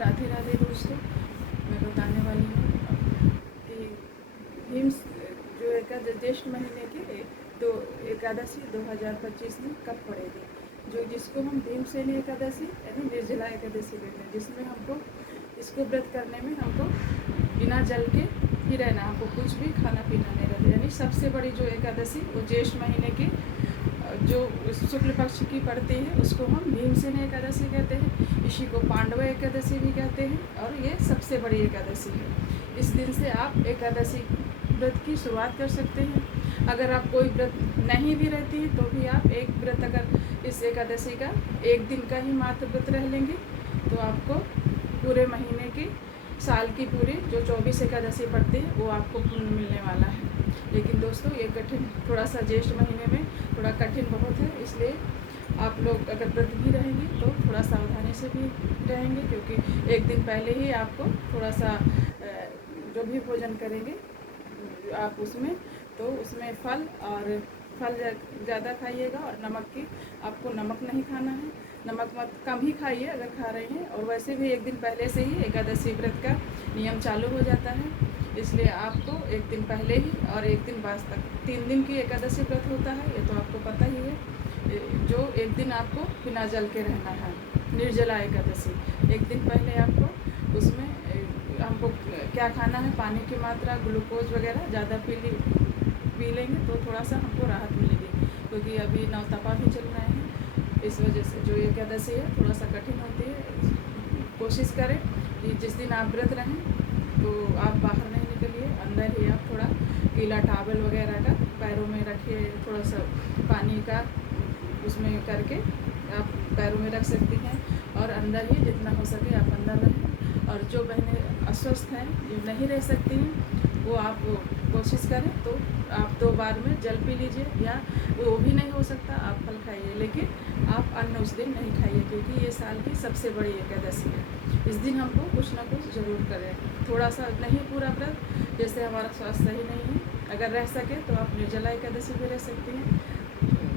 राधे राधे दोस्तों, मैं बताने वाली हूँ कि भीम जो ज्येष्ठ महीने की दो एकादशी 2025 में कब पड़ेगी, जो जिसको हम भीमसेनी एकादशी यानी निर्जला एकादशी कहते हैं, जिसमें हमको इसको व्रत करने में हमको बिना जल के ही रहना, हमको कुछ भी खाना पीना नहीं रहता। यानी सबसे बड़ी जो एकादशी वो ज्येष्ठ महीने की जो शुक्ल पक्ष की पड़ती है उसको हम भीमसेनी एकादशी कहते हैं। इसी को पांडव एकादशी भी कहते हैं और ये सबसे बड़ी एकादशी है। इस दिन से आप एकादशी व्रत की शुरुआत कर सकते हैं। अगर आप कोई व्रत नहीं भी रहती है तो भी आप एक व्रत अगर इस एकादशी का एक दिन का ही मात्र व्रत रह लेंगे तो आपको पूरे महीने की साल की पूरी जो 24 एकादशी पड़ती है वो आपको पुण्य मिलने वाला है। लेकिन दोस्तों ये कठिन थोड़ा सा ज्येष्ठ महीने में थोड़ा कठिन बहुत है, इसलिए आप लोग अगर व्रत भी रहेंगे तो थोड़ा सावधानी से भी रहेंगे, क्योंकि एक दिन पहले ही आपको थोड़ा सा जो भी भोजन करेंगे आप उसमें फल ज़्यादा खाइएगा और आपको नमक नहीं खाना है। नमक मत कम ही खाइए अगर खा रहे हैं, और वैसे भी एक दिन पहले से ही एकादशी व्रत का नियम चालू हो जाता है, इसलिए आपको एक दिन पहले ही और एक दिन बाद तक 3 दिन की एकादशी व्रत होता है, ये तो आपको पता ही है। जो एक दिन आपको बिना जल के रहना है, निर्जला एकादशी। एक दिन पहले आपको उसमें हमको क्या खाना है, पानी की मात्रा, ग्लूकोज वगैरह ज़्यादा पी लेंगे तो थोड़ा सा हमको राहत मिलेगी, क्योंकि अभी नवतपा भी चल रहे हैं। इस वजह से जो एकादशी है थोड़ा सा कठिन होती है। कोशिश करें कि जिस दिन आप व्रत रहें तो आप बाहर नहीं निकलिए, अंदर ही आप थोड़ा गीला टॉवल वगैरह का पैरों में रखिए, थोड़ा सा पानी का उसमें करके आप पैरों में रख सकती हैं, और अंदर ही जितना हो सके आप अंदर रहें। और जो बहनें अस्वस्थ हैं, जो नहीं रह सकती हैं, वो आप कोशिश करें तो आप 2 बार में जल पी लीजिए, या वो भी नहीं हो सकता आप फल खाइए, लेकिन आप अन्न उस दिन नहीं खाइए, क्योंकि ये साल की सबसे बड़ी एकादशी है। इस दिन हमको कुछ ना कुछ ज़रूर करें, थोड़ा सा नहीं पूरा व्रत, जैसे हमारा स्वास्थ्य सही नहीं है, अगर रह सके तो आप निर्जला एकादशी भी रह सकती हैं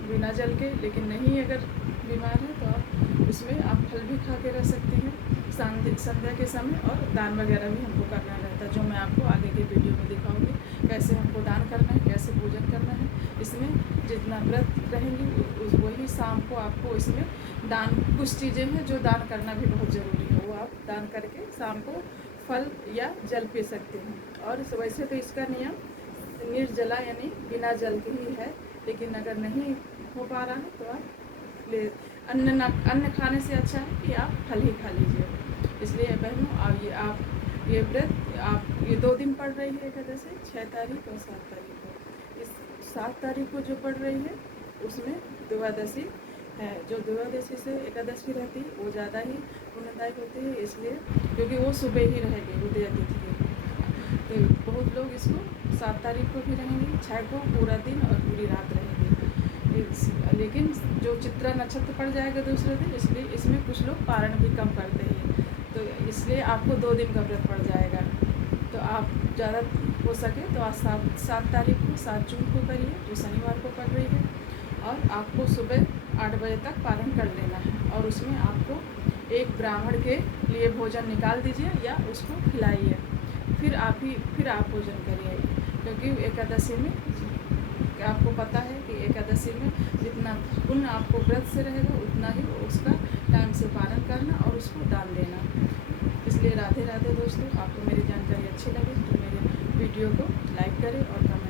बिना जल के। लेकिन नहीं अगर बीमार है तो आप उसमें आप फल भी खा के रह सकती हैं संध्या के समय, और दान वगैरह भी हमको करना रहता है, जो मैं आपको आगे के वीडियो में दिखाऊंगी कैसे हमको दान करना है, कैसे पूजन करना है। इसमें जितना व्रत रहेंगी वही शाम को आपको इसमें दान, कुछ चीज़ें हैं जो दान करना भी बहुत ज़रूरी है, वो आप दान करके शाम को फल या जल पी सकते हैं। और वैसे तो इसका नियम निर्जला यानी बिना जल के ही है, लेकिन अगर नहीं हो पा रहा है तो आप अन्न खाने से अच्छा है कि आप फल ही खा लीजिए। इसलिए बहनों आप ये व्रत आप ये 2 दिन पड़ रही है एकादशी, 6 तारीख और 7 तारीख को। इस 7 तारीख को जो पड़ रही है उसमें द्वादशी है, जो द्वादशी से एकादशी रहती है वो ज़्यादा ही पुण्यदायक होती है, इसलिए क्योंकि वो सुबह ही रहेगी उदय तिथि है। तो बहुत लोग इसको 7 तारीख को भी रहेंगे, 6 को पूरा दिन और पूरी रात रहेंगे। लेकिन जो चित्रा नक्षत्र पड़ जाएगा दूसरे दिन, इसलिए इसमें कुछ लोग पारण भी कम करते हैं, तो इसलिए आपको 2 दिन का व्रत पड़ जाएगा। तो आप ज़्यादा हो सके तो आज 7 तारीख को 7 जून को करिए, जो शनिवार को पड़ रही है, और आपको सुबह 8 बजे तक पारण कर लेना है, और उसमें आपको एक ब्राह्मण के लिए भोजन निकाल दीजिए या उसको खिलाइए, फिर आप भोजन करिए, क्योंकि एकादशी में आपको पता है कि एकादशी में जितना पुण्य आपको व्रत से रहेगा उतना ही उसका टाइम से पालन करना और उसको दान देना। इसलिए राधे राधे दोस्तों, आपको मेरी जानकारी अच्छी लगे तो मेरे वीडियो को लाइक करें और कमेंट